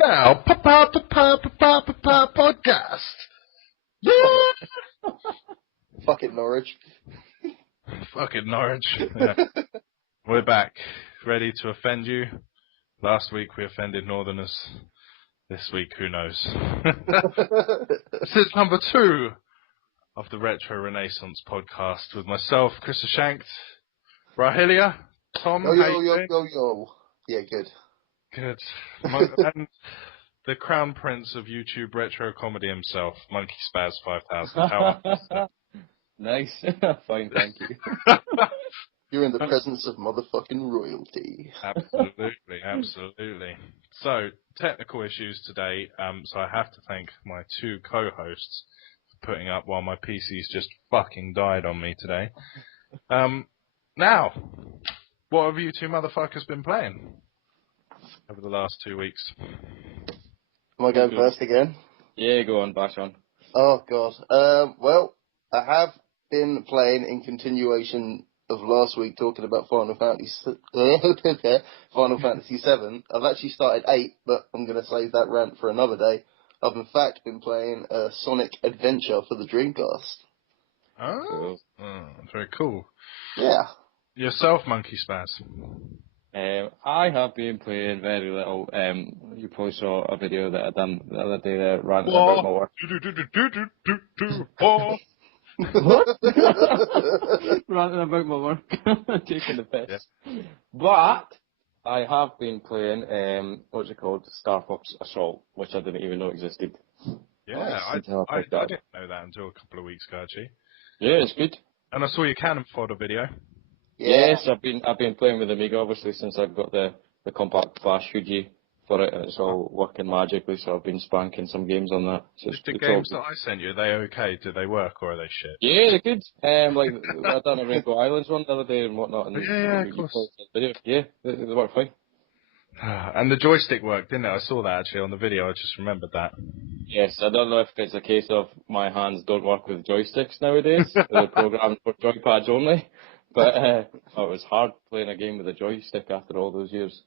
Now, podcast. Yeah! Fuck it, Norwich. Fucking Norwich. Yeah. We're back, ready to offend you. Last week we offended Northerners. This week, who knows? This is number 2 of the Retro Renaissance podcast with myself, Chris Shankt, Rahelia, Tom, Yo, how yo, you yo, doing? yo, yo. Yeah, good. Good. And the crown prince of YouTube retro comedy himself, Monkey Spazz 5000. How are you? Nice. Fine, thank you. You're in the presence of motherfucking royalty. Absolutely, absolutely. So, technical issues today, so I have to thank my 2 co-hosts for putting up while my PC's just fucking died on me today. Now, what have you 2 motherfuckers been playing over the last 2 weeks? Am I going first again? Yeah, go on, bash on. Oh, God. Well, I have been playing in continuation of last week talking about Final Fantasy VII. I've actually started 8, but I'm going to save that rant for another day. I've in fact been playing Sonic Adventure for the Dreamcast. Oh, Cool. very cool. Yeah. Yourself, Monkey Spazz. I have been playing very little. You probably saw a video that I done the other day there, ranting about my work. What? Ranting about my work. Taking the piss. Yeah. But I have been playing, what's it called? Star Fox Assault, which I didn't even know existed. Yeah, I I didn't know that until a couple of weeks ago, actually. Yeah, it's good. And I saw your Cannon Fodder video. Yeah. Yes, I've been playing with Amiga obviously since I've got the compact flash Fuji for it, and it's all working magically. So I've been spanking some games on that. So The it's games all that I sent you, are they okay? Do they work or are they shit? yeah, they're good. Like I done a Rainbow Islands one the other day and whatnot, and Yeah, of you course. played the video. Yeah, they work fine. And the joystick worked, didn't it? I saw that actually on the video. I just remembered that. Yes, I don't know if it's a case of my hands don't work with joysticks nowadays. They're programmed for joypads only. But it was hard playing a game with a joystick after all those years.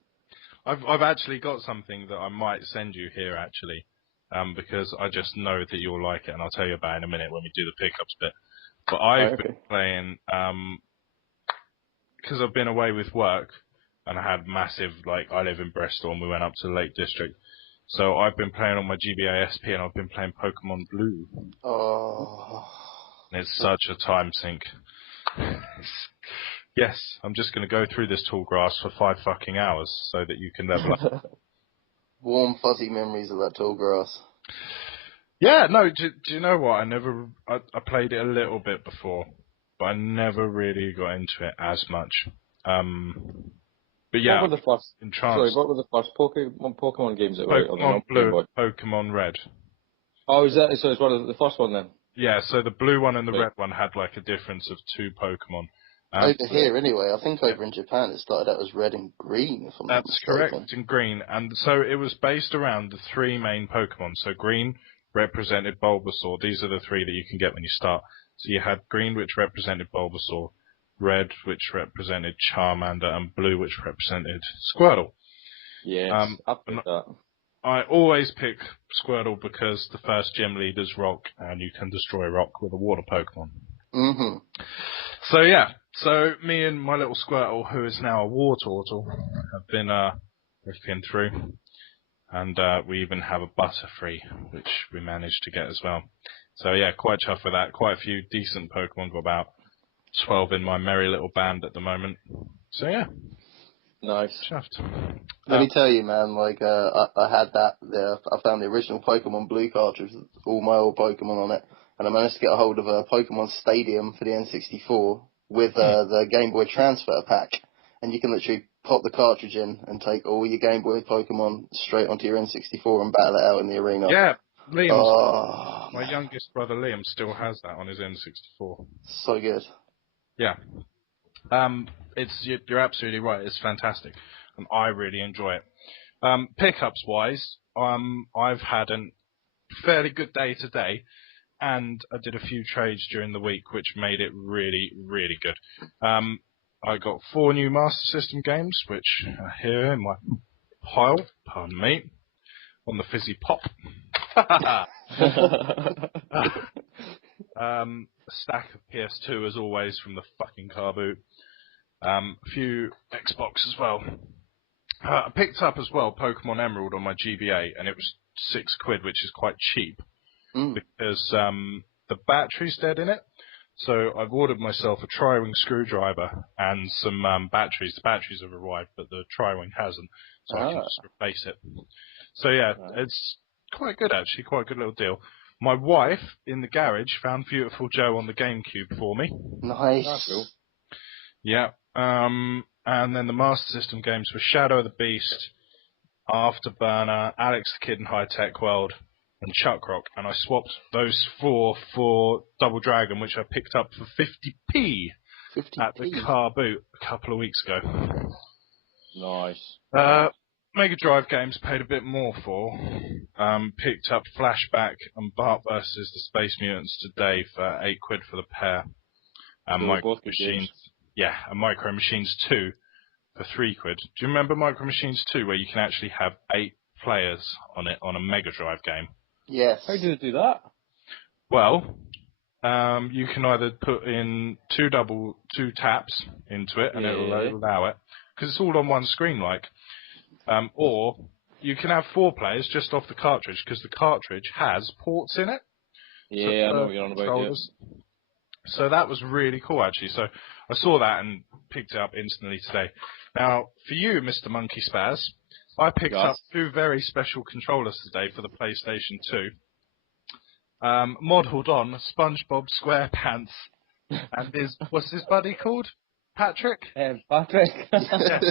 I've actually got something that I might send you here actually, because I just know that you'll like it, and I'll tell you about it in a minute when we do the pickups bit. But I've been playing because I've been away with work, and I had massive I live in Bristol, and we went up to the Lake District. So I've been playing on my GBA SP, and I've been playing Pokemon Blue. Oh. And it's such a time sink. Yes, I'm just going to go through this tall grass for 5 fucking hours so that you can level up. Warm, fuzzy memories of that tall grass. Yeah, no, do you know what? I played it a little bit before, but I never really got into it as much. But yeah, What were the first? entranced. Sorry, what were the first Pokemon games that were out on the Pokemon non Game Blue, Boy? Pokemon Red. Oh, is that so? It's one of the first one then. Yeah, so the blue one and the Right. red one had a difference of 2 Pokemon. Over here, anyway. I think over in Japan it started out as red and green, if I'm not That's mistaken. correct, in green. And so it was based around the 3 main Pokemon. So green represented Bulbasaur. These are the 3 that you can get when you start. So you had green, which represented Bulbasaur, red, which represented Charmander, and blue, which represented Squirtle. Yes, I played that. I always pick Squirtle because the first gym leader's rock, and you can destroy rock with a water Pokemon. Mm-hmm. So yeah, so me and my little Squirtle, who is now a war turtle, have been through, and we even have a Butterfree, which we managed to get as well. So yeah, quite chuffed with that. Quite a few decent Pokemon. Got about 12 in my merry little band at the moment. So yeah, Nice. chuffed. Let me tell you, man, I had that there. I found the original Pokemon Blue cartridge with all my old Pokemon on it, and I managed to get a hold of a Pokemon Stadium for the N64 with the Game Boy Transfer Pack, and you can literally pop the cartridge in and take all your Game Boy Pokemon straight onto your N64 and battle it out in the arena. Yeah, Oh, my youngest brother Liam still has that on his N64. so good. Yeah. You're absolutely right. It's fantastic, and I really enjoy it. Pickups wise, I've had a fairly good day today, and I did a few trades during the week, which made it really, really good. I got 4 new Master System games, which are here in my pile. Pardon me. on the fizzy pop. A stack of PS2 as always from the fucking car boot. A few Xbox as well. I picked up as well Pokemon Emerald on my GBA, and it was £6, which is quite cheap because the battery's dead in it. So I've ordered myself a tri-wing screwdriver and some batteries. The batteries have arrived, but the tri-wing hasn't, so I can just replace it. So yeah, it's quite good actually, quite a good little deal. My wife in the garage found Beautiful Joe on the GameCube for me. Nice. That's cool. Yeah. And then the Master System games were Shadow of the Beast, Afterburner, Alex the Kid in High Tech World, and Chuck Rock. And I swapped those 4 for Double Dragon, which I picked up for 50p at the car boot a couple of weeks ago. Nice. Mega Drive games paid a bit more for. Picked up Flashback and Bart vs. the Space Mutants today for £8 for the pair. And Micro Machines. Yeah, and Micro Machines 2 for £3. Do you remember Micro Machines 2 where you can actually have 8 players on it on a Mega Drive game? Yes. How do they do that? Well, you can either put in two taps into it and it'll allow it, because it's all on one screen or you can have 4 players just off the cartridge, because the cartridge has ports in it. Yeah, I know what you're on about. Yeah. So that was really cool, actually. So I saw that and picked it up instantly today. Now, for you, Mr. Monkey Spazz, I picked up 2 very special controllers today for the PlayStation 2. Modelled on SpongeBob SquarePants and what's his buddy called? Patrick? Patrick. Yeah.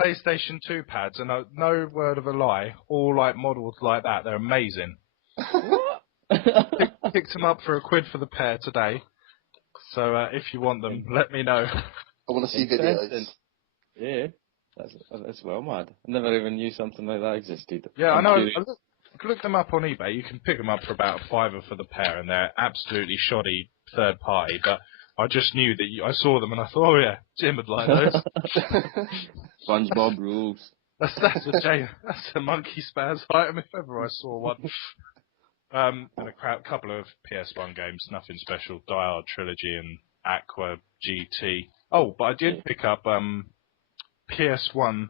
PlayStation 2 pads, and no word of a lie, all like modelled like that. They're amazing. What? Picked them up for £1 for the pair today. So if you want them, let me know. I want to see videos. Yeah, that's well mad. I never even knew something like that existed. Yeah, I know. I looked them up on eBay. You can pick them up for about £5 for the pair, and they're absolutely shoddy third party. But I just knew that I saw them, and I thought, oh yeah, Jim would like those. SpongeBob rules. That's a Monkey Spazz item if ever I saw one. And a couple of PS1 games, nothing special. Die Hard Trilogy and Aqua GT. Oh, but I did pick up PS1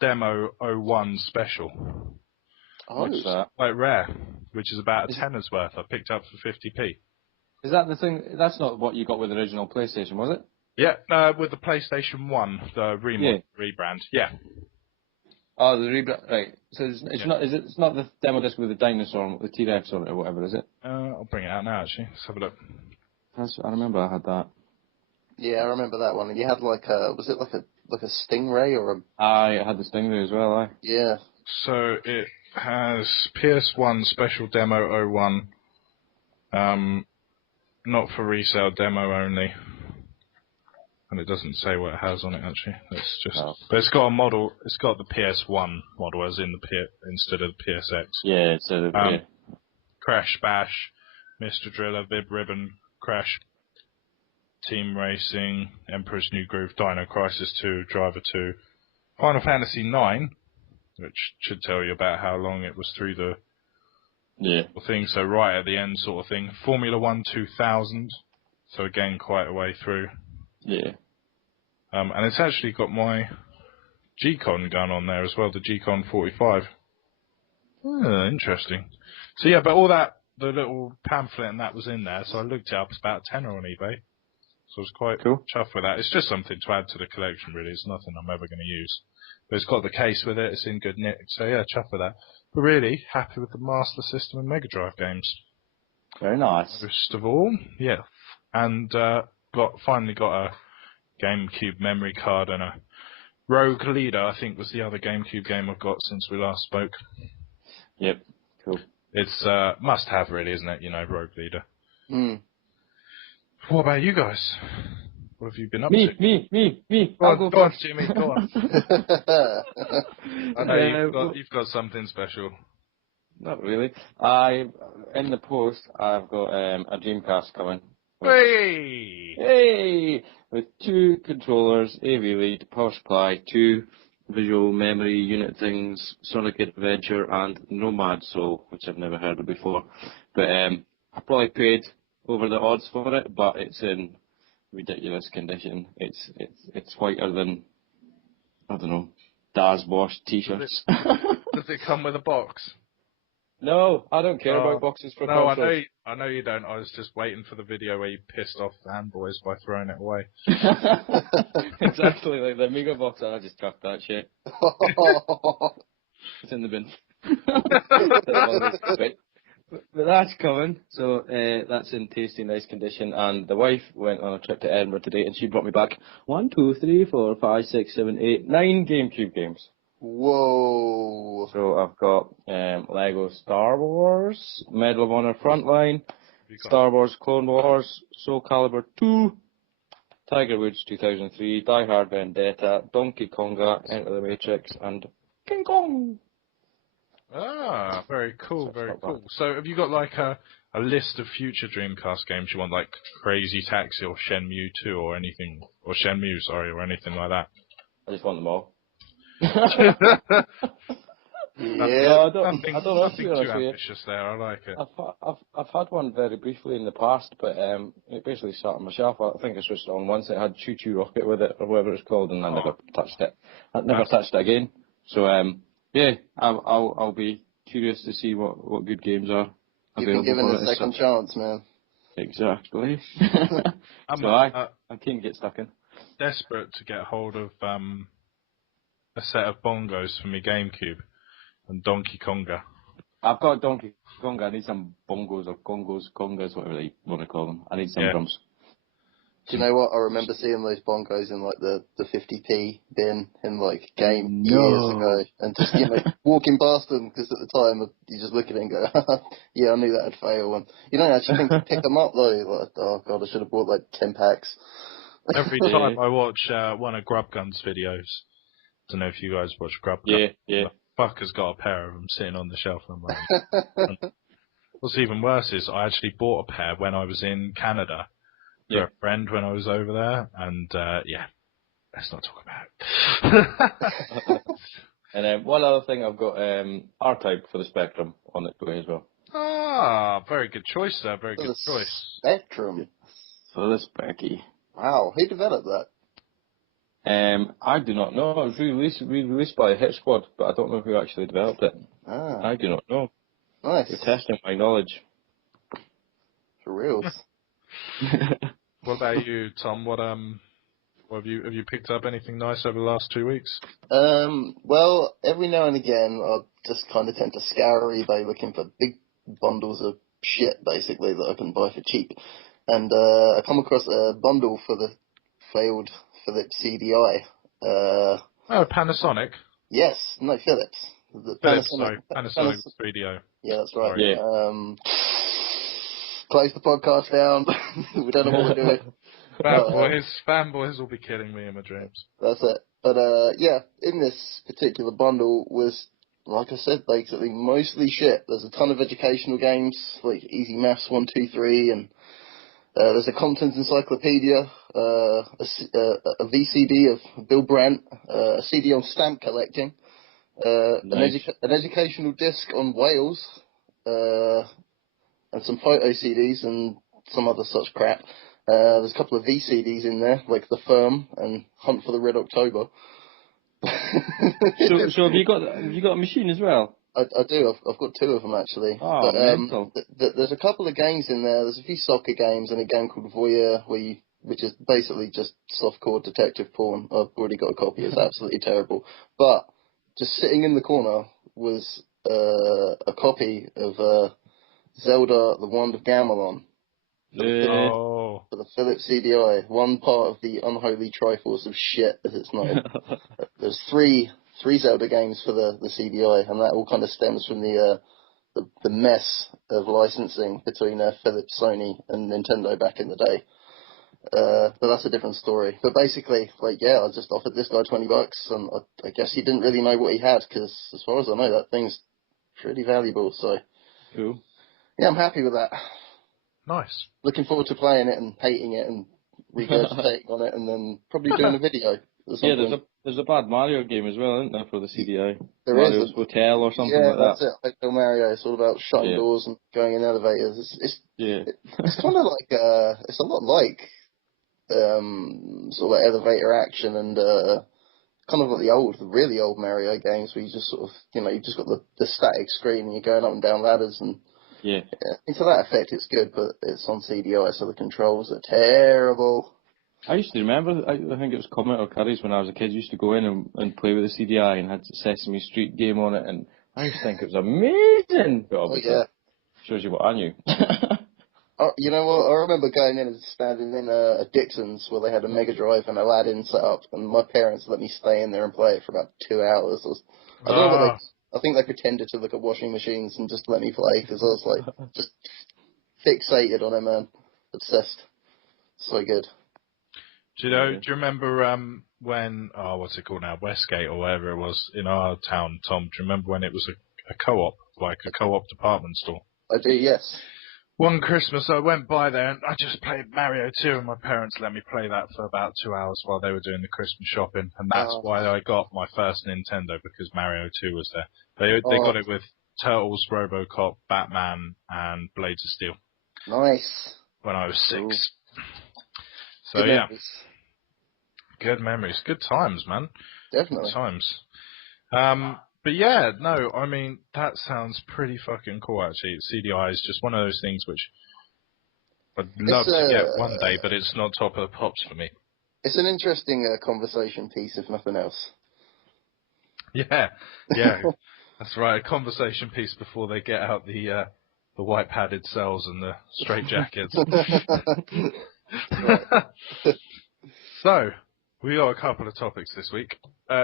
Demo 01 Special. Oh, what's that? Quite rare, which is about a tenner's worth. I picked up for 50p. Is that the thing? That's not what you got with the original PlayStation, was it? Yeah, with the PlayStation 1, the rebrand. Yeah. Oh, the rebrand, right. So it's not the demo disc with the dinosaur, the T-Rex on it or whatever, is it? I'll bring it out now, actually. Let's have a look. I remember I had that. Yeah, I remember that one. You had was it like a stingray or a? I had the Stingray as well. Yeah. So it has PS1 Special Demo 01. Not for resale, demo only. And it doesn't say what it has on it, actually. It's just, but it's got a model. It's got the PS1 model, as in instead of the PSX. Yeah, so Crash Bash, Mr. Driller, Vib Ribbon, Crash, Team Racing, Emperor's New Groove, Dino Crisis 2, Driver 2, Final Fantasy 9, which should tell you about how long it was through the thing. So right at the end, sort of thing. Formula 1 2000. So again, quite a way through. Yeah. And it's actually got my G-Con gun on there as well, the G-Con 45. Interesting. So yeah, but all that, the little pamphlet and that was in there, so I looked it up. It's about a tenner on eBay. So I was quite chuffed with that. It's just something to add to the collection, really. It's nothing I'm ever going to use. But it's got the case with it, it's in good nick. So yeah, chuffed with that. But really, happy with the Master System and Mega Drive games. Very nice. First of all, yeah. And finally got a GameCube memory card and a Rogue Leader, I think was the other GameCube game I've got since we last spoke. Yep, cool. It's must have really, isn't it? You know, Rogue Leader. What about you guys? What have you been up to? Me. Go on, Jimmy, go on. I know you've got something special. Not really. In the post, I've got a Dreamcast coming. Hey! With 2 controllers, AV lead, power supply, 2 visual memory unit things, Sonic Adventure and Nomad Soul, which I've never heard of before. But I probably paid over the odds for it, but it's in ridiculous condition. It's whiter than, I don't know, Daz Bosch t-shirts. Does it come with a box? No, I don't care about boxes for no, consoles. I know you don't. I was just waiting for the video where you pissed off fanboys by throwing it away. Exactly, like the Amiga box, I just chucked that shit. It's in the bin. But that's coming, so that's in tasty, nice condition. And the wife went on a trip to Edinburgh today, and she brought me back 1, 2, 3, 4, 5, 6, 7, 8, 9 GameCube games. Whoa. So I've got Lego Star Wars, Medal of Honor Frontline, Star Wars Clone Wars, Soul Calibur 2, Tiger Woods 2003, Die Hard Vendetta, Donkey Konga, Enter the Matrix, and King Kong. Ah, very cool, very cool. So have you got like a list of future Dreamcast games you want, like Crazy Taxi or Shenmue 2 or anything, or Shenmue, sorry, or anything like that? I just want them all. Yeah. No, I don't know if Nothing too ambitious there. I like it. I've had one very briefly in the past, but it basically sat on my shelf. I think I switched it on once. It had Choo Choo Rocket with it, or whatever it's called, and I never touched it. I never touched it again. So yeah, I'll be curious to see what good games are You've been given a second chance, man. Exactly. So I'm keen to get stuck in. Desperate to get hold of a set of bongos for me GameCube and Donkey Konga. I've got Donkey Konga. I need some bongos or congas, whatever they want to call them. I need some drums. Do you know what? I remember seeing those bongos in like the 50p bin in like game years ago, and just walking past them because at the time you just look at it and go, yeah, I knew that would fail. And you don't actually think to pick them up though. Like, oh god, I should have bought like 10 packs. Every time I watch one of Grub Gun's videos, I don't know if you guys watch Grub Gun. Yeah. The fucker's got a pair of them sitting on the shelf. And I'm like, what's even worse is I actually bought a pair when I was in Canada. For a friend when I was over there, and let's not talk about it. And then one other thing, I've got R-Type for the Spectrum on it today as well. Ah, very good choice, sir. Very good choice. Spectrum. For the Specky. Wow, who developed that? I do not know. It was released by Hit Squad, but I don't know who actually developed it. I do not know. Nice. You're testing my knowledge. For real. What about you, Tom? What have you picked up anything nice over the last 2 weeks? Well, every now and again, I just kind of tend to scour eBay looking for big bundles of shit, basically, that I can buy for cheap. And I come across a bundle for the failed Philips CDI. Panasonic? Yes, no, Philips. Panasonic 3DO. Yeah, that's right. Yeah. Close the podcast down. We don't know what we're doing. Fanboys will be killing me in my dreams. That's it. But in this particular bundle was, like I said, basically mostly shit. There's a ton of educational games, like Easy Maths 1, 2, 3, and there's a contents encyclopedia, a VCD of Bill Brandt, a CD on stamp collecting, Nice. an educational disc on Wales, and some photo CDs and some other such crap. There's a couple of VCDs in there, like The Firm and Hunt for the Red October. So have you got a machine as well? I do. I've got 2 of them actually. Oh, mental. There's a couple of games in there. There's a few soccer games and a game called Voyeur, which is basically just softcore detective porn. I've already got a copy. It's absolutely terrible. But just sitting in the corner was a copy of Zelda: The Wand of Gamelon. For the Philips CDI, one part of the unholy triforce of shit, as it's known. There's three Zelda games for the CDI, and that all kind of stems from the mess of licensing between Philips, Sony, and Nintendo back in the day. But that's a different story. But basically, I just offered this guy $20, and I guess he didn't really know what he had, because as far as I know, that thing's pretty valuable. So, cool. Yeah, I'm happy with that. Nice. Looking forward to playing it and hating it and regurgitating on it, and then probably doing a video. Yeah, There's a bad Mario game as well, isn't there, for the CDI? There is. Mario's Hotel or something Yeah, like that's that. it. Hotel Mario. It's all about shutting Yeah. doors and going in elevators. Yeah. It's kind of like it's a lot like sort of elevator action and kind of like the really old Mario games where you just sort of you just got the static screen and you're going up and down ladders and Yeah. and to that effect it's good, but it's on CDI so the controls are terrible. I used to remember, I think it was Comet or Curry's when I was a kid, used to go in and play with the CDI and had Sesame Street game on it, and I used to think it was amazing. But Oh obviously, yeah. shows you what I knew. Oh, you know what? I remember going in and standing in a Dixon's where they had a Mega Drive and Aladdin set up, and my parents let me stay in there and play it for about 2 hours. I don't know what Ah, I think they pretended to look at washing machines and just let me play because I was like just fixated on it, man. Obsessed. So good. do you remember when, what's it called now, Westgate or whatever it was in our town, Tom? Do you remember when it was a co-op, like a co-op department store? I do, yes. One Christmas I went by there and I just played Mario 2 and my parents let me play that for about 2 hours while they were doing the Christmas shopping, and that's why I got my first Nintendo, because Mario 2 was there. They got it with Turtles, RoboCop, Batman and Blades of Steel Nice. when I was 6. Cool. So Good yeah, memories. good memories, good times, man. Definitely. Good times. But yeah, no, I mean, that sounds pretty fucking cool, actually. CDI is just one of those things which I'd love to get one day, but it's not top of the pops for me. It's an interesting conversation piece, if nothing else. Yeah, that's right. A conversation piece before they get out the white padded cells and the straight jackets. So, we got a couple of topics this week.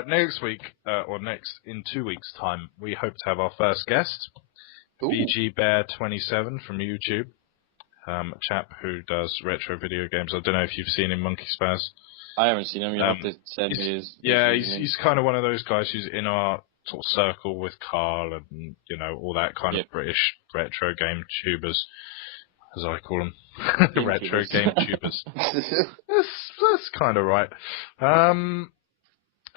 Next week, or in 2 weeks' time, we hope to have our first guest, VG Bear 27 from YouTube, a chap who does retro video games. I don't know if you've seen him, Monkey Spazz. I haven't seen him. You'll have to send me his. Yeah, he's kind of one of those guys who's in our sort of circle with Carl and all that kind of British retro game tubers, as I call them, retro game tubers. That's kind of right.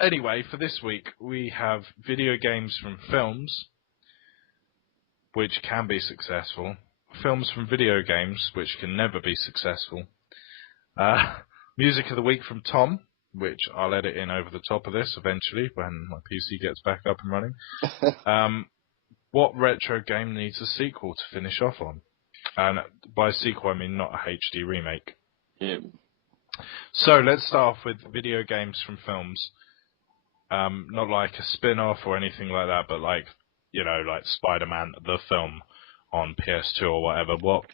Anyway, for this week we have video games from films, which can be successful. Films from video games, which can never be successful. Music of the week from Tom, which I'll edit in over the top of this eventually when my PC gets back up and running. What retro game needs a sequel to finish off on? And by sequel, I mean not a HD remake. Yeah. So let's start off with video games from films. Not like a spin-off or anything like that, but like Spider-Man, the film on PS2 or whatever. What?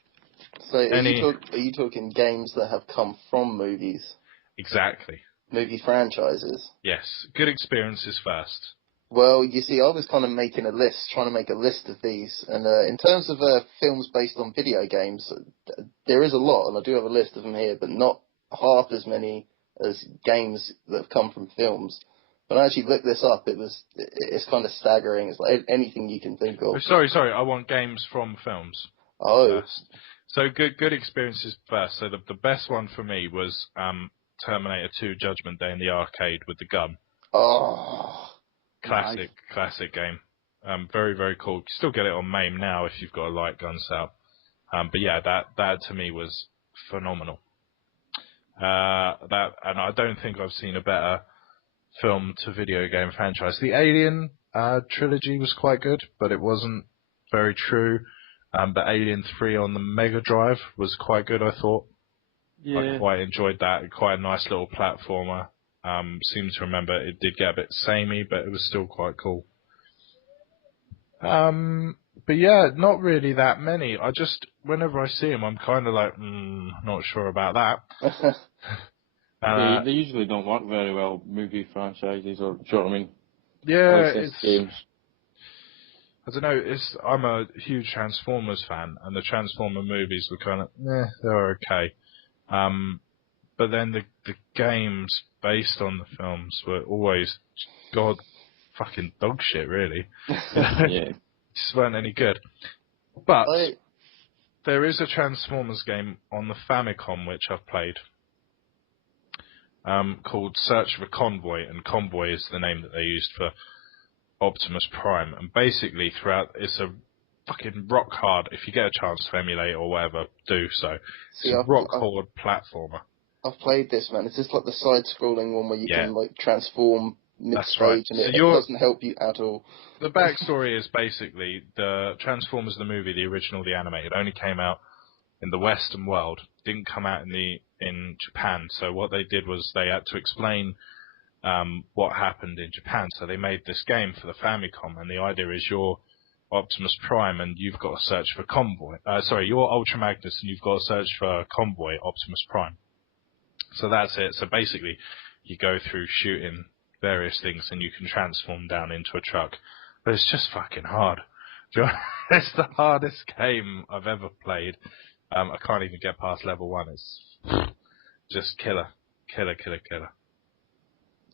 So are you talking games that have come from movies? Exactly. Movie franchises? Yes. Good experiences first. Well, you see, I was kind of trying to make a list of these. And in terms of films based on video games, there is a lot, and I do have a list of them here, but not half as many as games that have come from films. When I actually looked this up, it's kind of staggering. It's like anything you can think of. Oh, sorry. I want games from films. Oh. First. So good experiences first. So the best one for me was Terminator 2 Judgment Day in the arcade with the gun. Oh. Classic game. Very, very cool. You still get it on MAME now if you've got a light gun setup. But yeah, that to me was phenomenal. And I don't think I've seen a better film to video game franchise. The Alien trilogy was quite good, but it wasn't very true. But Alien 3 on the Mega Drive was quite good, I thought. Yeah. I quite enjoyed that. Quite a nice little platformer. Seem to remember it did get a bit samey, but it was still quite cool. But yeah, not really that many. Whenever I see them, I'm kind of like, not sure about that. They usually don't work very well, movie franchises, or do you know what I mean? Yeah, licensed games. I don't know. I'm a huge Transformers fan, and the Transformer movies were kind of, they're okay. But then the games based on the films were always fucking dog shit, really. Yeah. Just weren't any good. But there is a Transformers game on the Famicom which I've played. called Search for Convoy, and Convoy is the name that they used for Optimus Prime. And basically, throughout, it's a fucking rock hard. If you get a chance to emulate or whatever, do so. See, It's a rock hard platformer. I've played this, man. It's just like the side-scrolling one where you can like transform mid-stage, right. and it doesn't help you at all. The backstory is basically the Transformers the movie, the original, the animated, only came out in the Western world, didn't come out in Japan. So what they did was they had to explain what happened in Japan. So they made this game for the Famicom, and the idea is you're Optimus Prime and you've got to search for Convoy. You're Ultra Magnus and you've got to search for Convoy Optimus Prime. So that's it. So basically, you go through shooting various things and you can transform down into a truck. But it's just fucking hard. It's the hardest game I've ever played. I can't even get past level 1. It's just killer.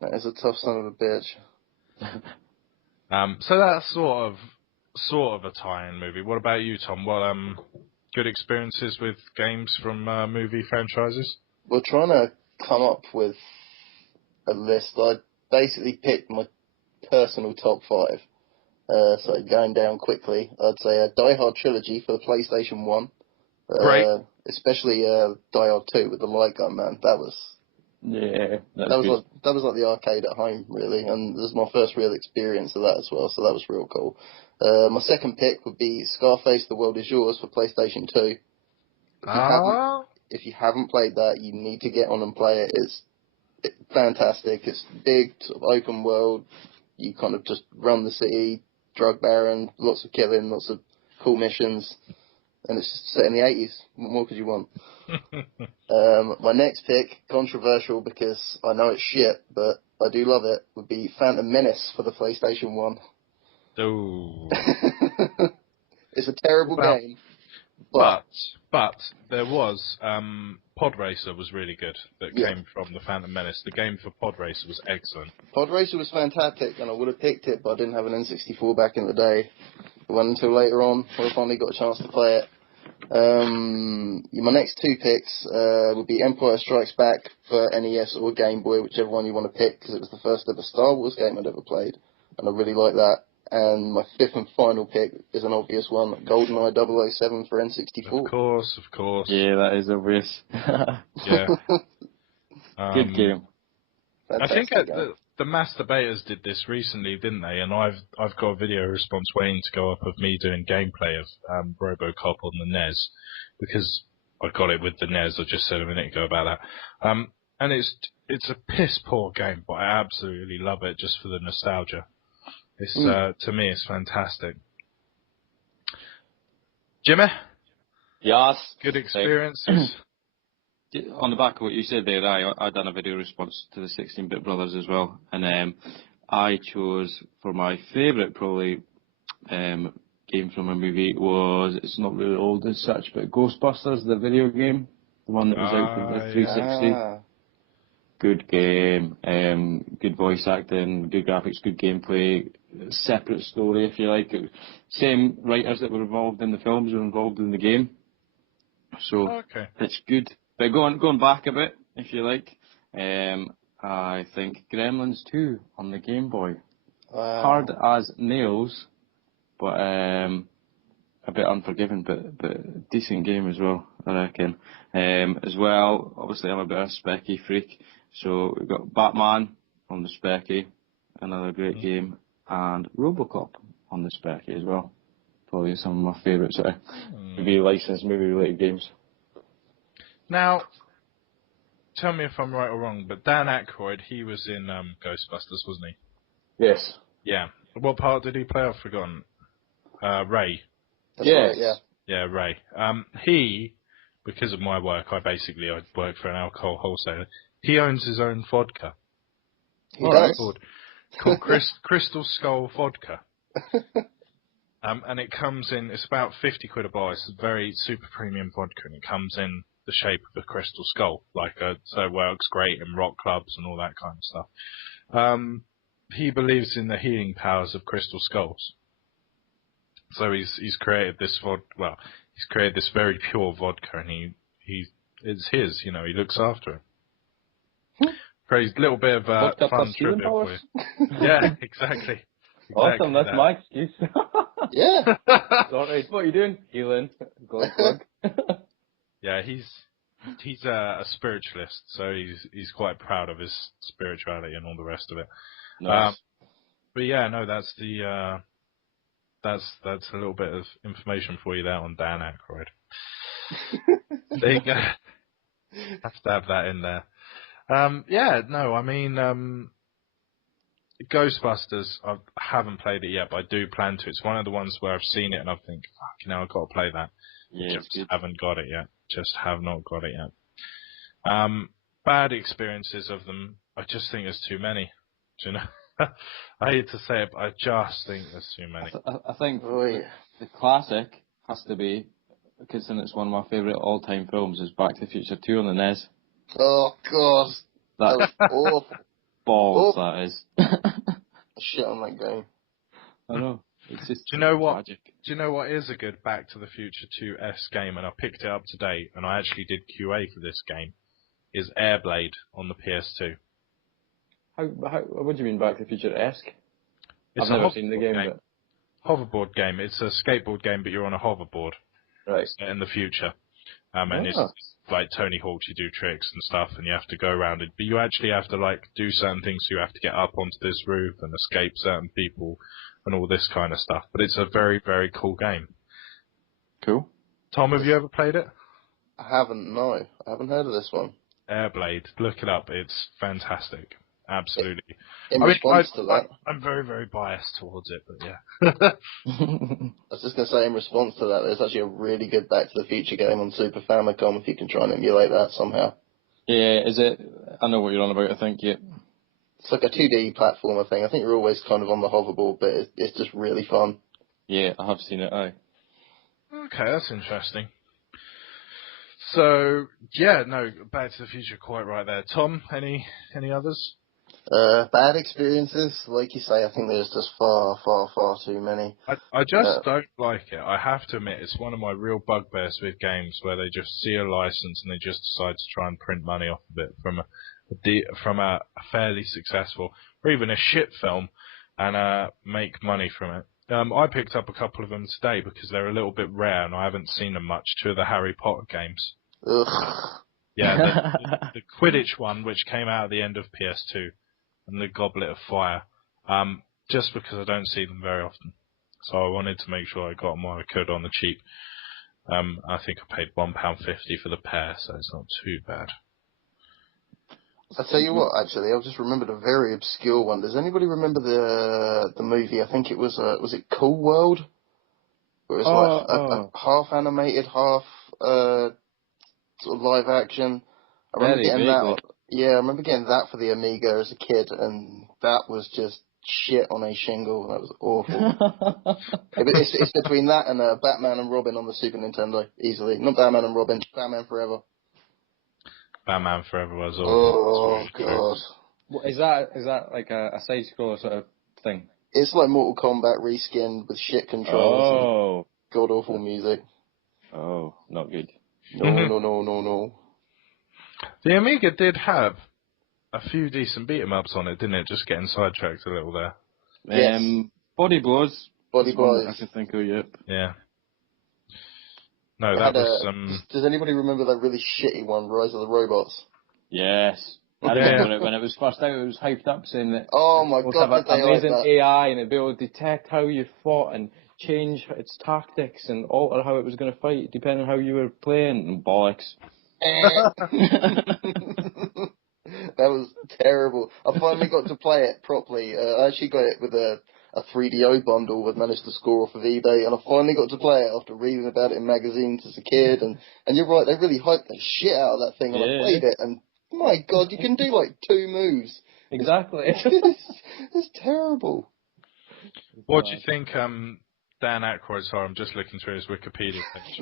That is a tough son of a bitch. So that's sort of a tie-in movie. What about you, Tom? What good experiences with games from movie franchises? We're trying to come up with a list. I basically picked my personal top 5. So going down quickly, I'd say a Die Hard trilogy for the PlayStation 1. Great. Especially Die Hard 2 with the light gun, man. That was like the arcade at home, really, and this is my first real experience of that as well, so that was real cool. My second pick would be Scarface: The World Is Yours for PlayStation 2. If you haven't played that, you need to get on and play it. It's fantastic. It's big, sort of open world. You kind of just run the city, drug baron, lots of killing, lots of cool missions, and it's set in the 80s. What more could you want? My next pick, controversial because I know it's shit, but I do love it, would be Phantom Menace for the PlayStation 1. Ooh. It's a terrible game. But there was Pod Racer was really good that came from the Phantom Menace. The game for Pod Racer was excellent. Pod Racer was fantastic, and I would have picked it, but I didn't have an N64 back in the day. It wasn't until later on where I finally got a chance to play it. My next 2 picks would be Empire Strikes Back for NES or Game Boy, whichever one you want to pick, because it was the first ever Star Wars game I'd ever played, and I really like that. And my 5th and final pick is an obvious one, GoldenEye 007 for N64. Of course. Yeah, that is obvious. Yeah. Good game. Fantastic I think game. the Masturbators did this recently, didn't they? And I've got a video response waiting to go up of me doing gameplay of RoboCop on the NES, because I got it with the NES. I just said a minute ago about that. And it's a piss poor game, but I absolutely love it just for the nostalgia. It's to me, it's fantastic. Jimmy? Yes. Good experiences? On the back of what you said there, I done a video response to the 16-bit brothers as well, and I chose for my favourite probably game from a movie was, it's not really old as such, but Ghostbusters, the video game, the one that was out for the 360. Good game, good voice acting, good graphics, good gameplay, separate story if you like. Same writers that were involved in the films were involved in the game, so it's good. But going back a bit, if you like, I think Gremlins 2 on the Game Boy. Wow. Hard as nails, but a bit unforgiving, but decent game as well, I reckon. As well, obviously I'm a bit of a specky freak, so we've got Batman on the Specky, another great game, and RoboCop on the Specky as well. Probably some of my favourite sort of movie licensed, movie-related games. Now, tell me if I'm right or wrong, but Dan Aykroyd, he was in Ghostbusters, wasn't he? Yes. Yeah. What part did he play? I've forgotten. Ray. That's right, yeah. Yeah, Ray. He, because of my work, I work for an alcohol wholesaler. He owns his own vodka. He does? Called Crystal Skull Vodka. And it comes in, it's about 50 quid a bottle. It's a very super premium vodka, and it comes in the shape of a crystal skull, so it works great in rock clubs and all that kind of stuff. He believes in the healing powers of crystal skulls. So he's created this he's created this very pure vodka, and it's his, he looks after it. crazy little bit of Looked up fun their stealing trivia for you. powers. Yeah, exactly. Awesome, that's that. my excuse. Yeah. Alright, what are you doing? Healing. Glug, glug. Yeah, he's a spiritualist, so he's quite proud of his spirituality and all the rest of it. Nice. But yeah, no, that's a little bit of information for you there on Dan Aykroyd. There you go. Have to have that in there. Yeah, no, I mean, Ghostbusters, I haven't played it yet, but I do plan to. It's one of the ones where I've seen it and I think, fuck, I've got to play that. Yeah, it's Just good. haven't got it yet. Just have not got it yet. Bad experiences of them, I just think there's too many. Do you know? I hate to say it, but I just think there's too many. I think Oh, yeah. the classic has to be, because then it's one of my favourite all-time films, is Back to the Future 2 on the NES. Oh, God. That was awful. Balls, Awful. that is. Shit on that game. I know. It's just Do you know what? tragic. Do you know what is a good Back to the Future 2 game? And I picked it up today, and I actually did QA for this game. Is Airblade on the PS2? What do you mean Back to the Future-esque? It's I've never a seen the game, hoverboard hoverboard game. It's a skateboard game, but you're on a hoverboard but... Right. in the future. And it's like Tony Hawk, you do tricks and stuff, and you have to go around it. But you actually have to like do certain things. So you have to get up onto this roof and escape certain people and all this kind of stuff. But it's a very, very cool game. Cool. Tom, have you ever played it? I haven't, no. I haven't heard of this one. Airblade. Look it up. It's fantastic. Absolutely. In response to that, I'm very, very biased towards it, but yeah. I was just going to say, in response to that, there's actually a really good Back to the Future game on Super Famicom if you can try and emulate that somehow. Yeah, is it... I know what you're on about, I think, yeah. It's like a 2D platformer thing. I think you're always kind of on the hoverboard, but it's just really fun. Yeah, I have seen it, aye. Okay, that's interesting. So, yeah, no, Back to the Future, quite right there. Tom, any others? Bad experiences, like you say, I think there's just far, far, far too many. I just don't like it. I have to admit, it's one of my real bugbears with games where they just see a license and they just decide to try and print money off of it from a fairly successful, or even a shit film, and make money from it. I picked up a couple of them today because they're a little bit rare and I haven't seen them much. Two of the Harry Potter games. Ugh. Yeah, the Quidditch one, which came out at the end of PS2, and the Goblet of Fire, just because I don't see them very often. So I wanted to make sure I got them while I could on the cheap. I think I paid £1.50 for the pair, so it's not too bad. I tell you what, actually, I've just remembered a very obscure one. Does anybody remember the movie? I think it was it Cool World? Where it was a half animated, half sort of live action. I remember getting that. Yeah, I remember getting that for the Amiga as a kid, and that was just shit on a shingle. That was awful. It's between that and Batman and Robin on the Super Nintendo, easily. Not Batman and Robin, Batman Forever. Batman Forever was awful. Oh, God. What, is that like a side-scroller sort of thing? It's like Mortal Kombat reskinned with shit controls and god-awful music. Oh, not good. No. The Amiga did have a few decent beat-em-ups on it, didn't it? Just getting sidetracked a little there. Yes. Body Blows. Body Blows. I can think of, yep. Yeah. No, that was... Does anybody remember that really shitty one, Rise of the Robots? Yes. I remember when it was first out, it was hyped up saying that oh my God, have amazing AI and it'd be able to detect how you fought and change its tactics and alter how it was going to fight depending on how you were playing. And bollocks. That was terrible. I finally got to play it properly. I actually got it with a 3DO bundle that managed to score off of eBay, and I finally got to play it after reading about it in magazines as a kid. And you're right, they really hyped the shit out of that thing, and I played it, and my God, you can do like 2 moves. Exactly. It's terrible. What do you think, Dan Aykroyd, sorry, I'm just looking through his Wikipedia page.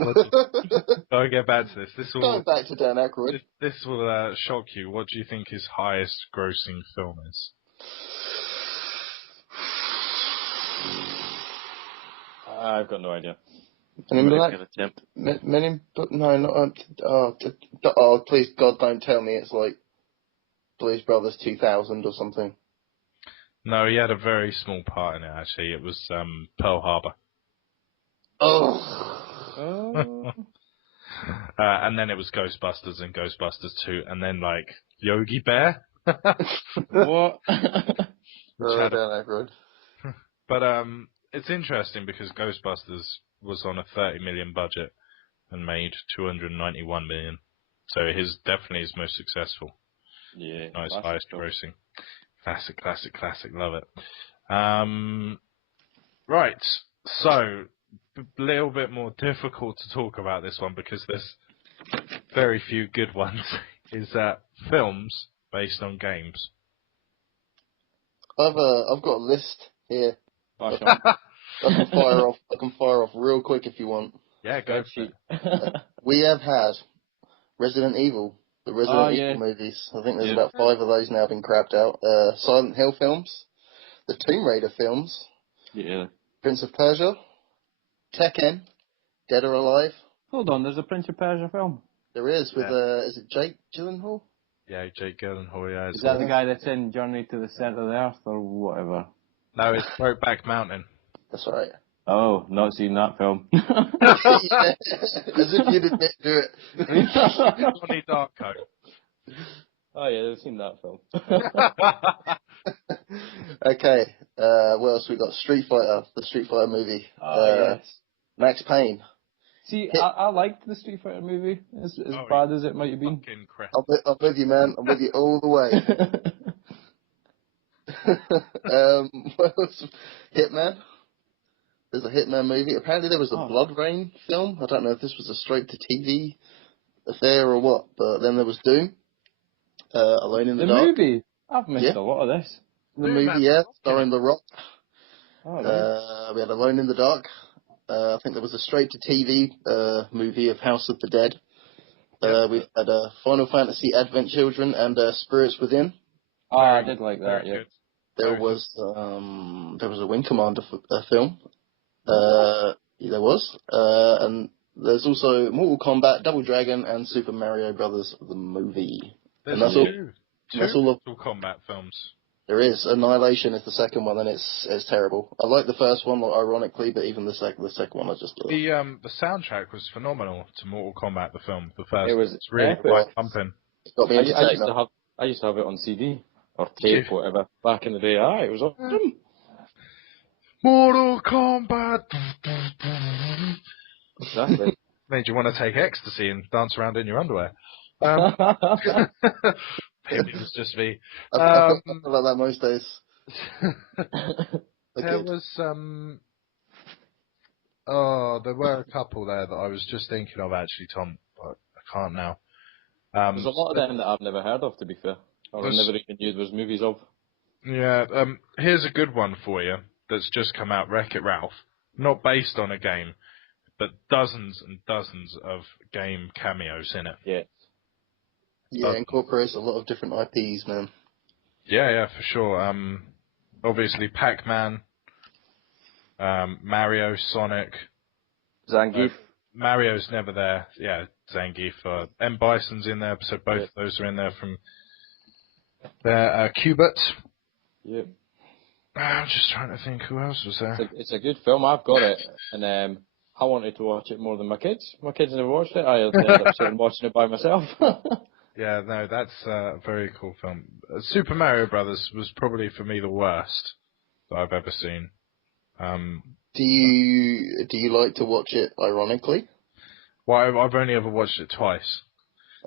I'll get back to this. Going back to Dan Aykroyd. This will shock you. What do you think his highest grossing film is? I've got no idea. Remember that? No, not. Oh, please, God, don't tell me it's like Blues Brothers 2000 or something. No, he had a very small part in it, actually. It was Pearl Harbor. Oh. And then it was Ghostbusters and Ghostbusters 2, and then, like, Yogi Bear. What? Dan Aykroyd. But it's interesting because Ghostbusters was on a 30 million budget and made 291 million. So his definitely his most successful. Yeah. Nice, classic highest film. grossing. Classic. Love it. Right. So, a little bit more difficult to talk about this one because there's very few good ones. Is films based on games? I've got a list here. Oh, sure. I can fire off real quick if you want. Yeah, go for it. We have had Resident Evil, the Resident yeah. Evil movies. I think there's Yeah. about 5 of those now been crapped out. Silent Hill films, the Tomb Raider films, Yeah. Prince of Persia, Tekken, Dead or Alive. Hold on, there's a Prince of Persia film. There is with Yeah. is it Jake Gyllenhaal? Yeah, Jake Gyllenhaal. Yeah, Is that the guy that's in Journey to the Centre of the Earth or whatever? No, it's Brokeback Mountain. That's right. Oh, not seen that film. Yeah. As if you'd admit to it. Johnny Darko. Oh yeah, I've seen that film. Okay. What else we got? Street Fighter, the Street Fighter movie. Yes. Max Payne. See, I liked the Street Fighter movie, as bad as it might have been. Fucking crap. I'm with you, man. I'm with you all the way. What else? Hitman. There's a Hitman movie. Apparently there was a Blood Rain film. I don't know if this was a straight-to-TV affair or what, but then there was Doom. Alone in the Dark. Movie? I've missed a lot of this. The movie, yeah, starring The Rock. Oh, right. We had Alone in the Dark. I think there was a straight-to-TV movie of House of the Dead. We've had Final Fantasy Advent Children and Spirits Within. Oh, I did like that, yeah. There was a Wing Commander film. There was. And there's also Mortal Kombat, Double Dragon, and Super Mario Brothers, the movie. There's And that's all Mortal Kombat films. There is. Annihilation is the second one, and it's terrible. I like the first one, ironically, but even the second one, I just love. The soundtrack was phenomenal to Mortal Kombat, the film. The first. It's really epic. quite pumping. It's got me into techno. I used to have it on CD or tape, whatever. Back in the day, it was awesome. Mortal Kombat. Exactly. Made you want to take ecstasy and dance around in your underwear. Maybe it was just me. I feel like that most days. There was there were a couple there that I was just thinking of actually, Tom, but I can't now. There's a lot of them that I've never heard of, to be fair. Or I never even knew there was movies of. Yeah, here's a good one for you that's just come out, Wreck-It Ralph. Not based on a game, but dozens and dozens of game cameos in it. Yeah. Yeah, incorporates a lot of different IPs, man. Yeah, for sure. Obviously Pac-Man, Mario, Sonic. Zangief. Mario's never there. Yeah, Zangief. M. Bison's in there, so both of those are in there from there. Cubert. Yep. I'm just trying to think who else was there. It's a good film. I've got it, and I wanted to watch it more than my kids. My kids never watched it. I ended up sitting watching it by myself. Yeah, no, that's a very cool film. Super Mario Brothers was probably for me the worst that I've ever seen. Do you like to watch it ironically? Well, I've only ever watched it twice.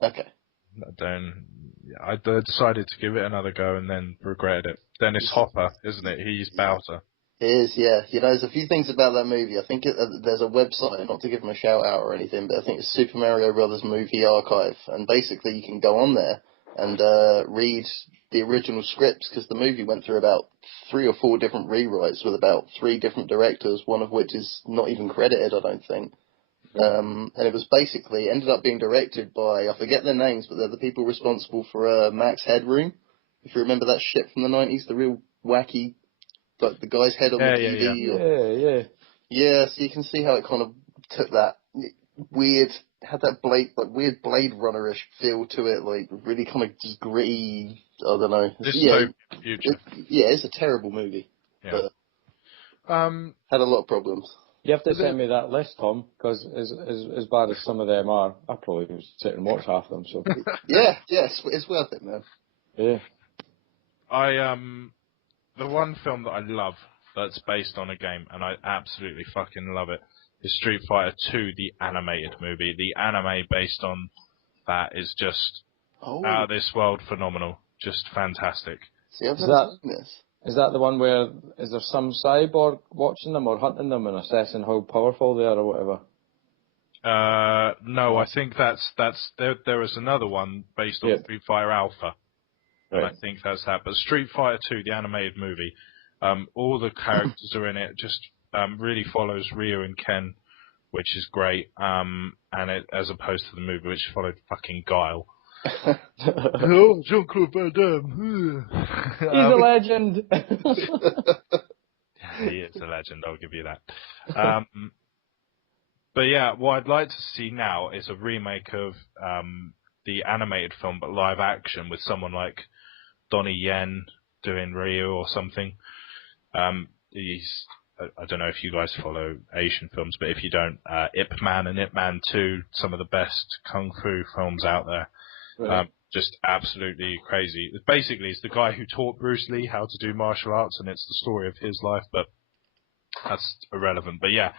Okay. I decided to give it another go and then regretted it. Dennis Hopper, isn't it? He's Bowser. It is, yeah. You know, there's a few things about that movie. I think there's a website, not to give them a shout out or anything, but I think it's Super Mario Brothers Movie Archive, and basically you can go on there and read the original scripts, because the movie went through about 3 or 4 different rewrites with about 3 different directors, one of which is not even credited, I don't think. And it was basically ended up being directed by, I forget their names, but they're the people responsible for Max Headroom. If you remember that shit from the 90s, the real wacky, like the guy's head on the TV. Yeah. Yeah, so you can see how it kind of took that weird had that weird Blade Runner-ish feel to it, like really kind of just gritty. I don't know. Dystopian future. It's a terrible movie, Yeah. but had a lot of problems. You have to send me that list, Tom, because as bad as some of them are, I probably would sit and watch half of them. So It's worth it, man. yeah. The one film that I love that's based on a game, and I absolutely fucking love it, is Street Fighter 2, the animated movie. The anime based on that is just out of this world phenomenal. Just fantastic. See, I've never seen this. Is that the one where, is there some cyborg watching them or hunting them and assessing how powerful they are or whatever? No, I think that's there is another one based on Street Fighter Alpha. Right. And I think that's that. But Street Fighter 2, the animated movie, all the characters are in it, just really follows Ryu and Ken, which is great. And it, as opposed to the movie, which followed fucking Guile. Oh, Jean-Claude Van Damme. He's a legend. He is a legend, I'll give you that. But yeah, what I'd like to see now is a remake of the animated film, but live action with someone like Donnie Yen doing Ryu or something. I don't know if you guys follow Asian films, but if you don't, Ip Man and Ip Man 2, some of the best kung fu films out there. Right. Just absolutely crazy. Basically, it's the guy who taught Bruce Lee how to do martial arts, and it's the story of his life, but that's irrelevant. But yeah,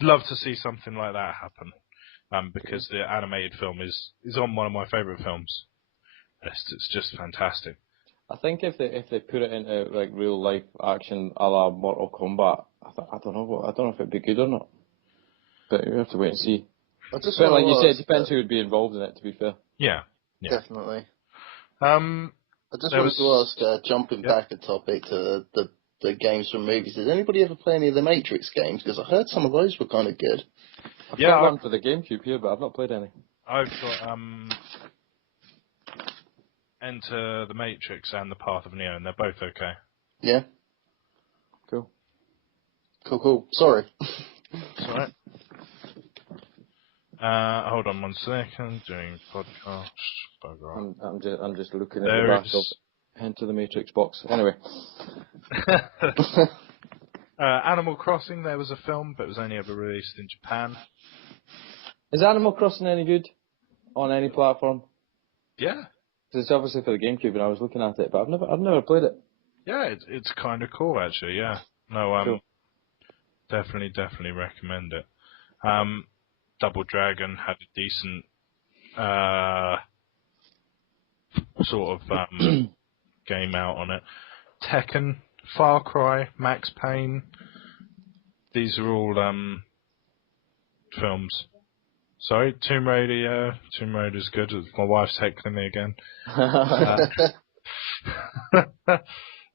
love to see something like that happen, because the animated film is on one of my favourite films. It's just fantastic. I think if they put it into like real life action a la Mortal Kombat, I don't know if it'd be good or not. But you have to wait and see. But like you said, it depends who would be involved in it. To be fair. Yeah. Definitely. I just wanted to ask, jumping back a topic to the games from movies. Did anybody ever play any of the Matrix games? Because I heard some of those were kind of good. I've got one for the GameCube here, but I've not played any. I've got Enter the Matrix and The Path of Neo, and they're both okay. Yeah. Cool. Sorry. It's alright. Hold on 1 second. Doing podcast. Bugger. I'm just looking at the back of Enter the Matrix box. Anyway. Animal Crossing. There was a film, but it was only ever released in Japan. Is Animal Crossing any good on any platform? Yeah. It's obviously for the GameCube, and I was looking at it, but I've never played it. Yeah, it's kind of cool actually. Yeah. No. Cool. Definitely recommend it. Double Dragon had a decent sort of game out on it. Tekken, Far Cry, Max Payne. These are all films. Sorry, Tomb Raider. Yeah, Tomb Raider's good. My wife's heckling me again.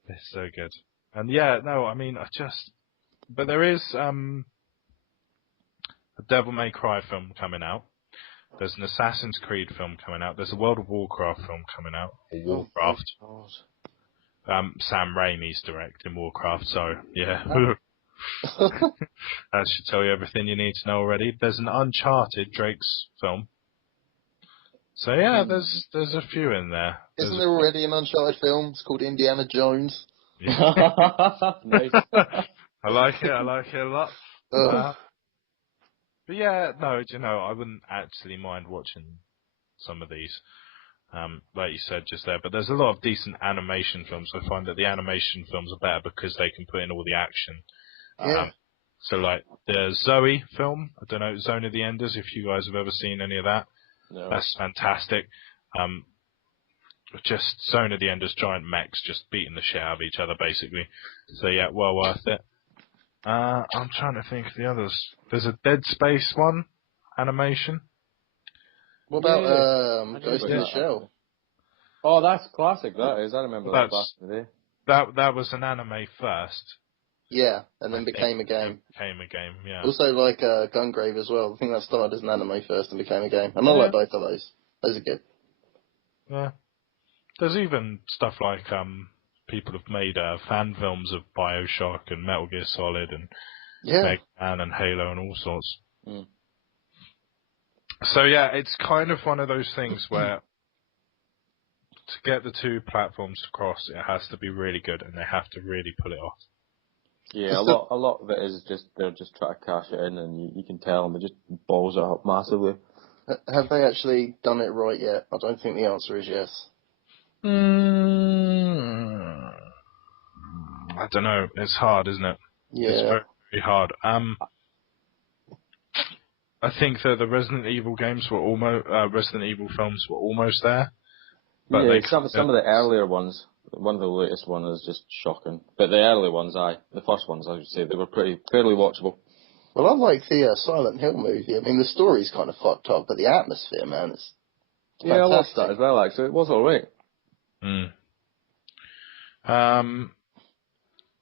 It's so good. And yeah, no, I mean, but there is a Devil May Cry film coming out. There's an Assassin's Creed film coming out. There's a World of Warcraft film coming out. Or Warcraft. Sam Raimi's directing Warcraft, so yeah. That should tell you everything you need to know already. There's an Uncharted Drake's film. So yeah, there's a few in there. Isn't there already an Uncharted film? It's called Indiana Jones. Yeah. Nice. I like it a lot. But yeah, no, I wouldn't actually mind watching some of these. Like you said just there, but there's a lot of decent animation films. I find that the animation films are better because they can put in all the action. Yeah. So like the Zoe film, I don't know, Zone of the Enders, if you guys have ever seen any of that. No. That's fantastic. Just Zone of the Enders, giant mechs just beating the shit out of each other basically. So yeah, well worth it. I'm trying to think of the others. There's a Dead Space one, animation. What about Ghost in the Shell? Oh, that's classic, that is. I remember that back in the day. That was an anime first. Yeah, and then became a game. Became a game, yeah. Also like Gungrave as well. I think that started as an anime first and became a game. And I like both of those. Those are good. Yeah. There's even stuff like people have made fan films of BioShock and Metal Gear Solid and Mega Man and Halo and all sorts. So yeah, it's kind of one of those things where to get the two platforms to cross, it has to be really good, and they have to really pull it off. Yeah, a lot of it is just they're just trying to cash it in, and you can tell them it just balls it up massively. Have they actually done it right yet? I don't think the answer is yes. I don't know. It's hard, isn't it? Yeah. It's very, very hard. I think that the Resident Evil games were almost Resident Evil films were almost there. But Yeah, some of the earlier ones. One of the latest ones is just shocking. But the early ones, the first ones, I would say, they were fairly watchable. Well, I like the Silent Hill movie. I mean, the story's kind of fucked up, but the atmosphere, man, is fantastic. Yeah, I watched that as well, actually. It was alright. And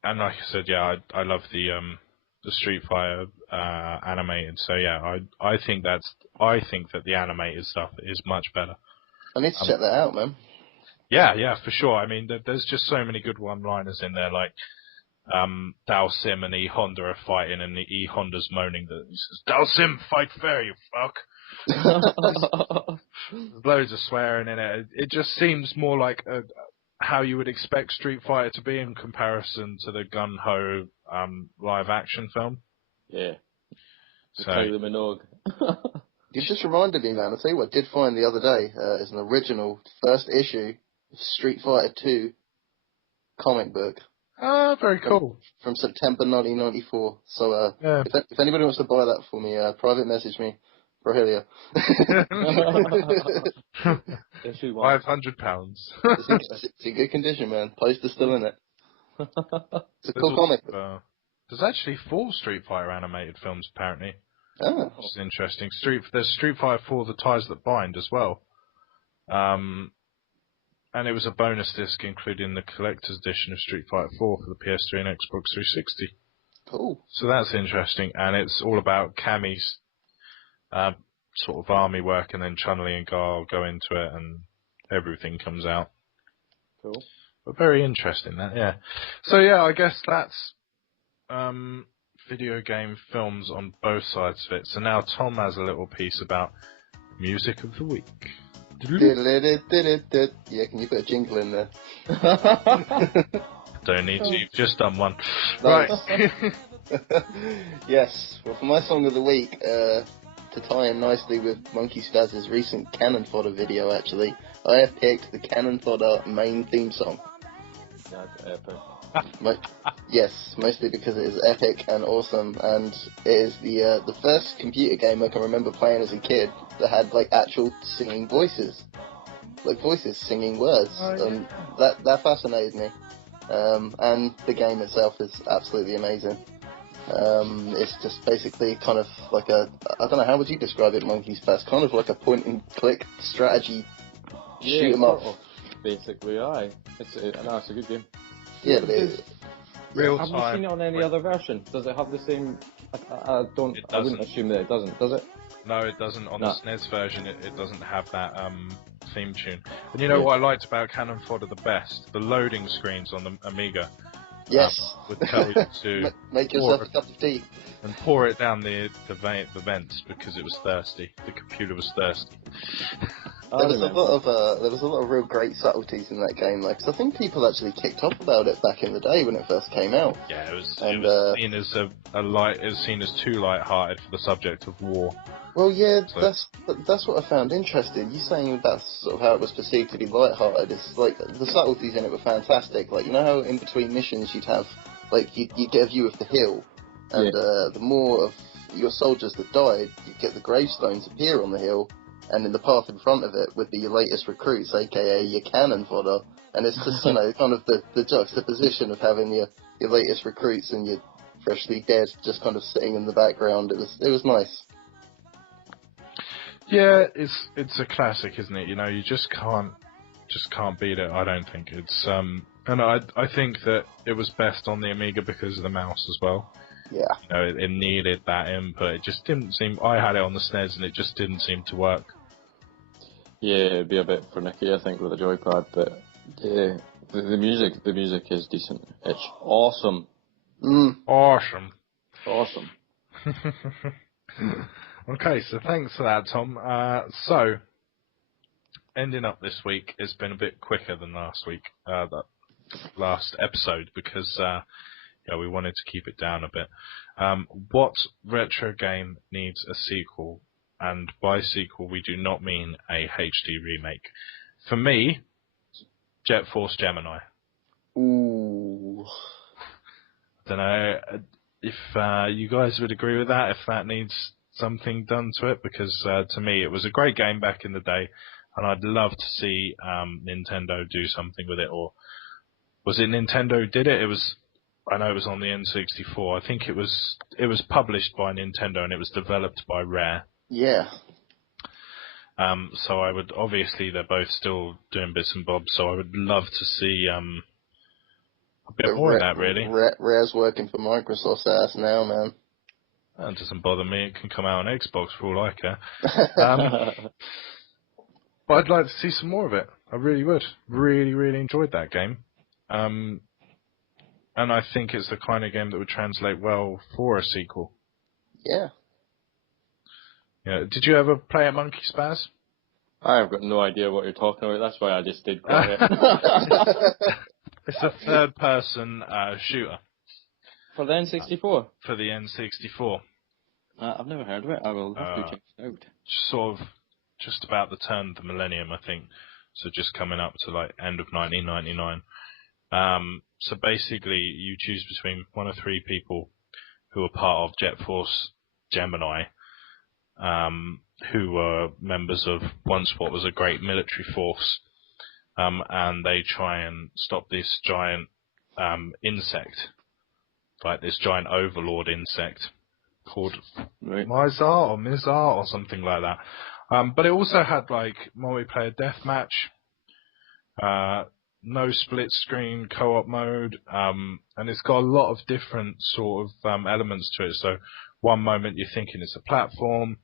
like I said, yeah, I love the Street Fighter animated. So yeah, I think that the animated stuff is much better. I need to check that out, man. Yeah, for sure. I mean, there's just so many good one-liners in there, like Dao Sim and E Honda are fighting, and the E Honda's moaning that he says, "Dao Sim, fight fair, you fuck." There's loads of swearing in it. It just seems more like how you would expect Street Fighter to be in comparison to the Gun Ho live action film. Yeah. So, Kylie Minogue. You just reminded me, man. I tell you what, I did find the other day is an original first issue of Street Fighter 2 comic book. Ah, very cool. From September 1994. So yeah. if anybody wants to buy that for me, private message me. Prohelia. £500. It's in good condition, man. Poster's still in it. It's a cool comic. There's actually 4 Street Fighter animated films, apparently. Oh. Which is interesting. There's Street Fighter 4: The Ties That Bind as well. And it was a bonus disc including the collector's edition of Street Fighter 4 for the PS3 and Xbox 360. Cool. So that's interesting, and it's all about Cammy's sort of army work, and then Chun-Li and Guile go into it, and everything comes out. Cool. But very interesting, that, yeah. So yeah, I guess that's video game films on both sides of it. So now Tom has a little piece about music of the week. Yeah, can you put a jingle in there? Don't need to, you've just done one. Nice. Right. Yes, well, for my song of the week, to tie in nicely with Monkey Spazz's recent Cannon Fodder video, actually, I have picked the Cannon Fodder main theme song. That's epic. Yes, mostly because it is epic and awesome, and it is the first computer game I can remember playing as a kid that had like actual singing voices, like voices singing words, and that fascinated me. And the game itself is absolutely amazing. It's just basically kind of like I don't know, how would you describe it, Monkey Spazz? Kind of like a point and click strategy, shoot 'em up. Basically, aye. It's a good game. Yeah, but it is. Real Have time. you seen it on any other version? Does it have the same? I wouldn't assume that it doesn't. Does it? No, it doesn't. On the SNES version, it doesn't have that theme tune. And you know what I liked about Cannon Fodder the best? The loading screens on the Amiga. Yes. Would tell you to make yourself a cup of tea and pour it down the vents because it was thirsty. The computer was thirsty. There was a lot of real great subtleties in that game, like, 'cause I think people actually kicked off about it back in the day when it first came out. Yeah, it was seen as it was seen as too light-hearted for the subject of war. Well, yeah, so that's what I found interesting. You saying that's sort of how it was perceived to be light-hearted. It's like the subtleties in it were fantastic. Like, you know how in between missions you'd have, like, you'd get a view of the hill, and the more of your soldiers that died, you'd get the gravestones appear on the hill. And in the path in front of it would be your latest recruits, aka your cannon fodder. And it's just, you know, kind of the juxtaposition of having your latest recruits and your freshly dead just kind of sitting in the background. It was nice. Yeah, it's a classic, isn't it? You know, you just can't beat it. I don't think it's and I think that it was best on the Amiga because of the mouse as well. Yeah. You know, it needed that input. It just didn't seem. I had it on the SNES and it just didn't seem to work. Yeah, it'd be a bit finicky, I think, with a joypad, but yeah, the music is decent. It's awesome. Awesome. Awesome. Okay, so thanks for that, Tom. So, ending up this week has been a bit quicker than last week, that last episode, because we wanted to keep it down a bit. What retro game needs a sequel? And by sequel, we do not mean a HD remake. For me, Jet Force Gemini. Ooh. I don't know if you guys would agree with that, if that needs something done to it, because to me it was a great game back in the day, and I'd love to see Nintendo do something with it. Or was it Nintendo who did it? I know it was on the N64. I think it was published by Nintendo and it was developed by Rare. Yeah. So I would, obviously they're both still doing bits and bobs, so I would love to see a bit more of that, really. Rare's working for Microsoft's ass now, man. That doesn't bother me. It can come out on Xbox for all I care. But I'd like to see some more of it. I really would. Really, really enjoyed that game. And I think it's the kind of game that would translate well for a sequel. Yeah. Yeah. Did you ever play a Monkey Spazz? I've got no idea what you're talking about. That's why I just did quiet. It's a third-person shooter. For the N64? For the N64. I've never heard of it. I will have to check it out. Sort of just about the turn of the millennium, I think. So just coming up to like end of 1999. So basically, you choose between one of three people who are part of Jet Force Gemini, who were members of once what was a great military force, and they try and stop this giant insect, like this giant overlord insect called Mizar or Mizar or something like that. But it also had like multiplayer deathmatch, no split screen co-op mode, and it's got a lot of different sort of elements to it. So one moment you're thinking it's a platform,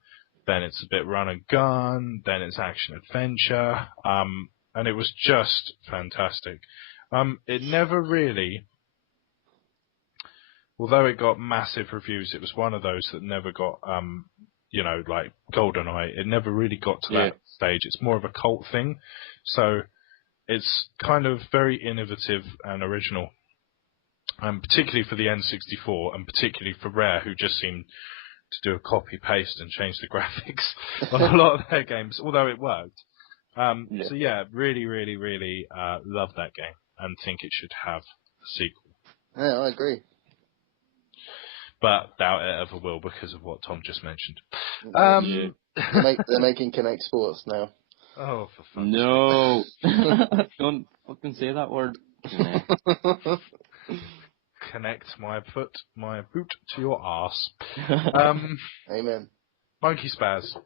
then it's a bit run and gun, then it's action adventure, and it was just fantastic. It never really, although it got massive reviews, it was one of those that never got, like GoldenEye. It never really got to that stage. It's more of a cult thing. So it's kind of very innovative and original, particularly for the N64 and particularly for Rare, who just seemed to do a copy-paste and change the graphics on a lot of their games, although it worked. So yeah, really, really, really love that game and think it should have a sequel. Yeah, I agree. But doubt it ever will because of what Tom just mentioned. They're making Kinect Sports now. Oh, for fuck's No! Don't fucking say that word. Connect my boot to your arse. Amen. Monkey Spazz.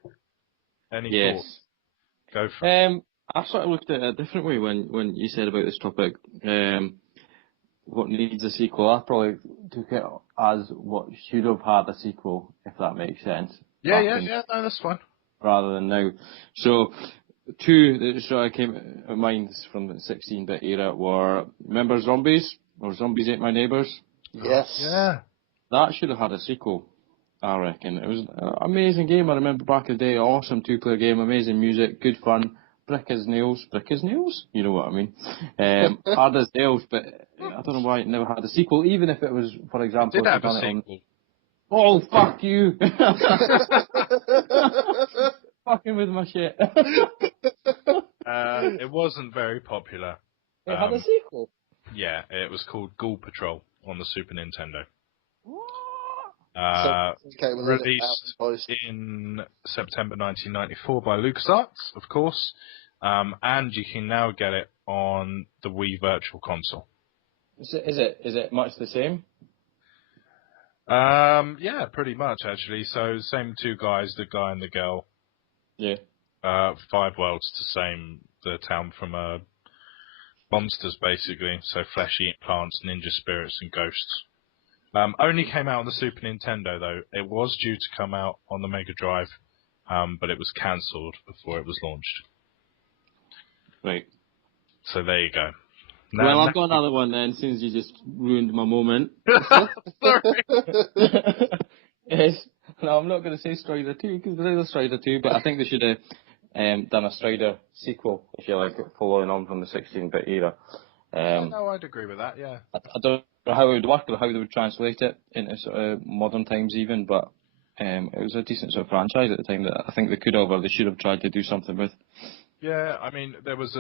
Any thoughts? Go for it. I sort of looked at it a different way when you said about this topic. What needs a sequel? I probably took it as what should have had a sequel, if that makes sense. Yeah, no, that's fine. Rather than now. So, two that sort of came to mind from the 16-bit era were, remember Zombies? Or Zombies Ate My Neighbours? Yes. Yeah. That should have had a sequel, I reckon. It was an amazing game. I remember back in the day, awesome two-player game, amazing music, good fun. Brick as nails? You know what I mean. Hard as nails, but I don't know why it never had a sequel, even if it was, for example, It did have a sequel. Oh, fuck you! Fucking with my shit. It wasn't very popular. It had a sequel? Yeah, it was called Ghoul Patrol on the Super Nintendo. Released in September 1994 by LucasArts, of course, and you can now get it on the Wii Virtual Console. Is it much the same? Yeah, pretty much actually. So same two guys, the guy and the girl. Yeah. 5 worlds to same the town from monsters basically. So flesh-eating plants, ninja spirits, and ghosts. Only came out on the Super Nintendo though. It was due to come out on the Mega Drive, but it was cancelled before it was launched. Right. So there you go. Well, I've got another one then, since you just ruined my moment. Sorry. Yes. No, I'm not going to say Strider 2 because there is a Strider 2, but I think they should have done a Strider sequel, if you like, following on from the 16-bit era. No, I'd agree with that. Yeah. I don't know how it would work or how they would translate it into sort of modern times even, but it was a decent sort of franchise at the time that I think they could have or they should have tried to do something with. Yeah, I mean, there was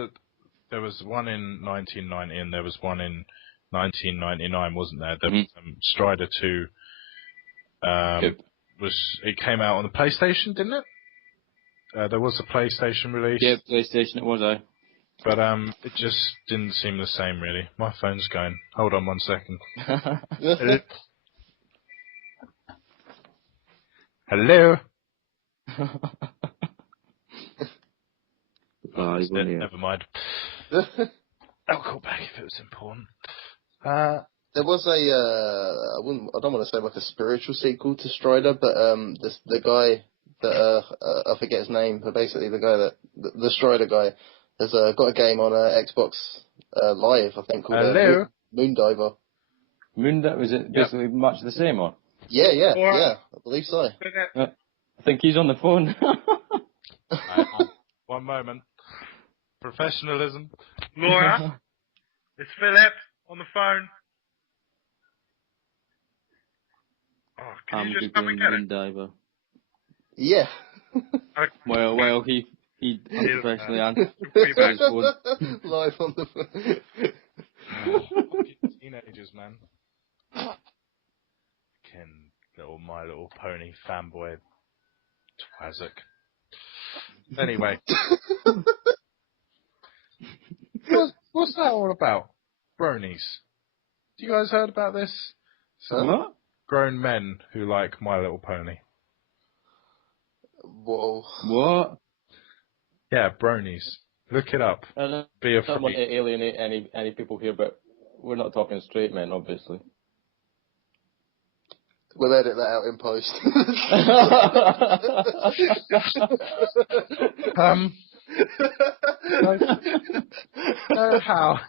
one in 1990 and there was one in 1999, wasn't there? There was Strider 2. It came out on the PlayStation, didn't it? There was a PlayStation release. Yeah, PlayStation it was, aye. But it just didn't seem the same, really. My phone's going. Hold on 1 second. Hello? Never mind. I'll call back if it was important. There was I don't want to say like a spiritual sequel to Strider, but the guy that I forget his name, but basically the guy the Strider guy has got a game on Xbox Live, I think, called Moondiver. Moondiver, was it basically much the same, or? Yeah, I believe so. I think he's on the phone. One moment. Professionalism. Laura, it's Philip on the phone. Oh, can you just come and get it? Moondiver. Yeah. Okay. Well, he unprofessionally answered his phone. Live on the phone. Teenagers, man. Little My Little Pony fanboy twazzock. Anyway. What's that all about? Bronies. You guys heard about this? What? Grown men who like My Little Pony. Whoa. What? Yeah, bronies. Look it up. Be a don't want to alienate any people here, but we're not talking straight men, obviously. We'll edit that out in post. No, how?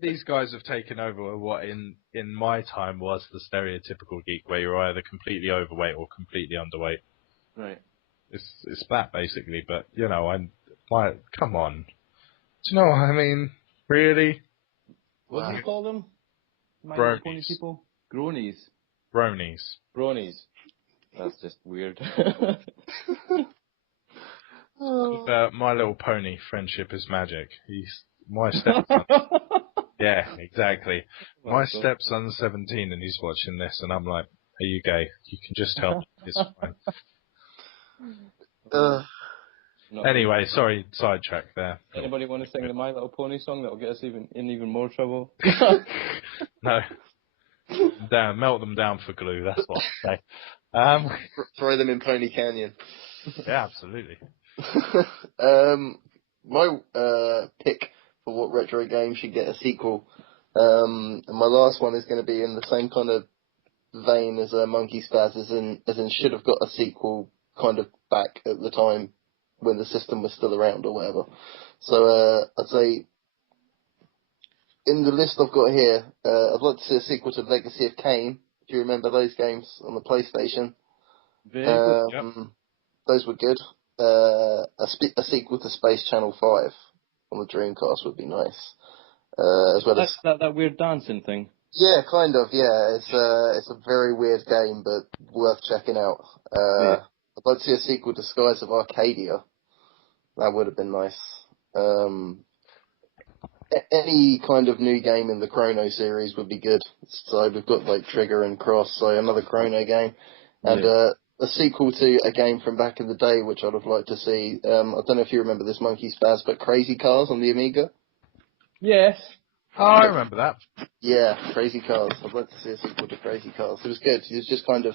These guys have taken over what in my time was the stereotypical geek, where you're either completely overweight or completely underweight. Right. It's that basically, but you know, come on. Do you know what I mean? Really? What do you call them? Bronies. People? Gronies. Bronies. Bronies. That's just weird. My Little Pony, Friendship is Magic. He's my stepson. Yeah, exactly. My stepson's 17 and he's watching this, and I'm like, "Are you gay? You can just tell me. It's fine." Anyway, sorry, sidetrack there. Anybody want to sing the My Little Pony song that'll get us in even more trouble? No. Melt them down for glue, that's what I say. Throw them in Pony Canyon. Yeah, absolutely. My pick for what retro game should get a sequel, and my last one is going to be in the same kind of vein as Monkey Spazz, as in should have got a sequel kind of back at the time when the system was still around or whatever. So I'd say in the list I've got here, I'd like to see a sequel to Legacy of Kain. Do you remember those games on the PlayStation? Yep. Those were good. A sequel to Space Channel 5 on the Dreamcast would be nice. As well as that weird dancing thing. Yeah, kind of. Yeah, it's a very weird game, but worth checking out. I'd like to see a sequel to Skies of Arcadia. That would have been nice. Any kind of new game in the Chrono series would be good. So we've got like Trigger and Cross, so another Chrono game, and a sequel to a game from back in the day, which I'd have liked to see. I don't know if you remember this, Monkey Spazz, but Crazy Cars on the Amiga. Yes. Oh, I remember that. Yeah, Crazy Cars. I'd like to see a sequel to Crazy Cars. It was good. It was just kind of,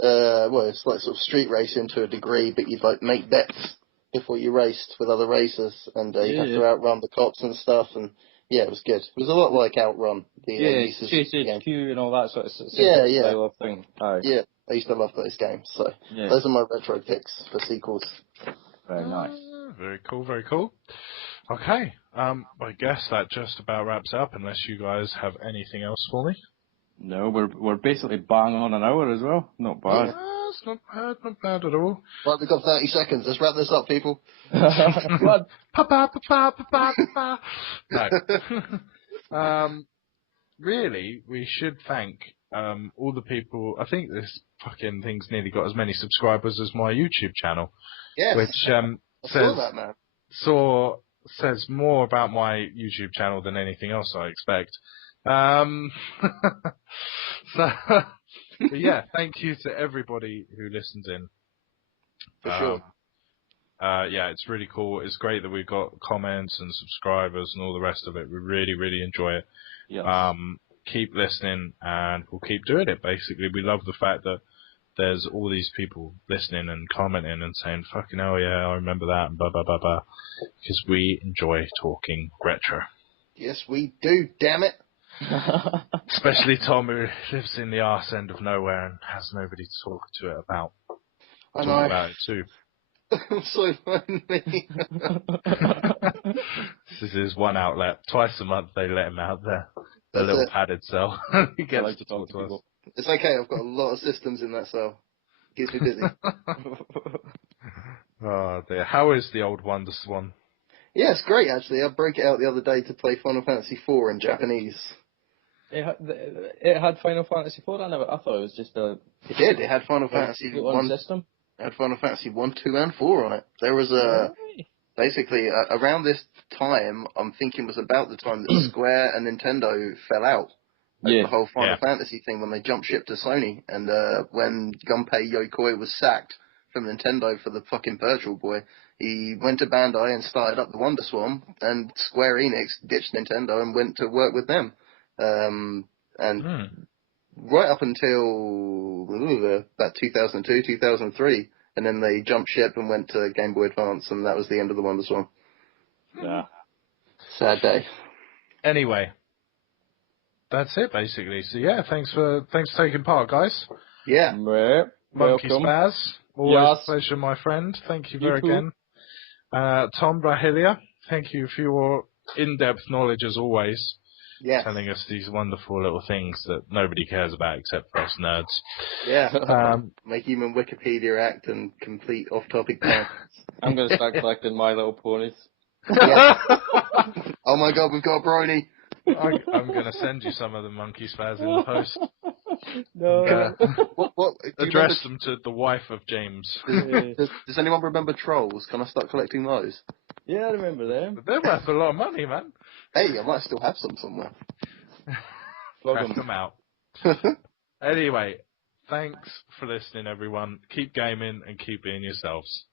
it's like sort of street racing to a degree, but you'd like make bets before you raced with other racers, and you'd have to outrun the cops and stuff, and yeah, it was good. It was a lot like Outrun. Chase HQ and all that sort of style of thing. Aye. Yeah, I used to love those games, so those are my retro picks for sequels. Very nice. Very cool, very cool. Okay, I guess that just about wraps up, unless you guys have anything else for me. No, we're basically bang on an hour as well. Not bad. Yeah, it's not bad at all. Right, we've got 30 seconds. Let's wrap this up, people. What? No. Really, we should thank all the people. I think this fucking thing's nearly got as many subscribers as my YouTube channel, Yes. which I saw that, man. says more about my YouTube channel than anything else I expect. So, but yeah, thank you to everybody who listens in. For sure. Yeah, it's really cool. It's great that we've got comments and subscribers and all the rest of it. We really, really enjoy it. Yes. Keep listening and we'll keep doing it, basically. We love the fact that there's all these people listening and commenting and saying, fucking hell yeah, I remember that, and blah, blah, blah, blah. Because we enjoy talking retro. Yes, we do, damn it. Especially Tom, who lives in the arse end of nowhere and has nobody to talk to it about. I Talk know. about it too. I'm so lonely. This is his one outlet. Twice a month they let him out there. The That's little it. padded cell. He I gets like to talk to us. people. It's okay, I've got a lot of systems in that cell. Keeps me busy. Oh dear. How is the old Wonder Swan? Yeah, it's great, actually. I broke it out the other day to play Final Fantasy IV in Japanese. It had Final Fantasy 4 on it. I thought it was just a. It did. It had Final Fantasy on 1. system. It had Final Fantasy 1, 2, and 4 on it. There was a... Basically, around this time, I'm thinking was about the time that Square and Nintendo fell out. Yeah. The whole Final Yeah. Fantasy thing when they jumped ship to Sony. And when Gunpei Yokoi was sacked from Nintendo for the fucking Virtual Boy, he went to Bandai and started up the Wonder Swan, and Square Enix ditched Nintendo and went to work with them. Right up until about 2002, 2003, and then they jumped ship and went to Game Boy Advance, and that was the end of the Wonder Swan. Yeah. Sad day. Anyway. That's it, basically. So yeah, thanks for taking part, guys. Yeah. Monkey Welcome. Spazz, always Yes. a pleasure, my friend. Thank you You very too. again. Tom Brahilia, thank you for your in-depth knowledge as always, Yeah. telling us these wonderful little things that nobody cares about except for us nerds. Yeah. Make human Wikipedia act and complete off-topic tangents. I'm going to start collecting My Little Ponies. Yeah. Oh my god, we've got a brony. I'm going to send you some of the Monkey Spazz in the post. No. What do you Address them to the wife of James. does anyone remember Trolls? Can I start collecting those? Yeah, I remember them. But they're worth a lot of money, man. Hey, I might still have some somewhere. Crack them out. Anyway, thanks for listening, everyone. Keep gaming and keep being yourselves.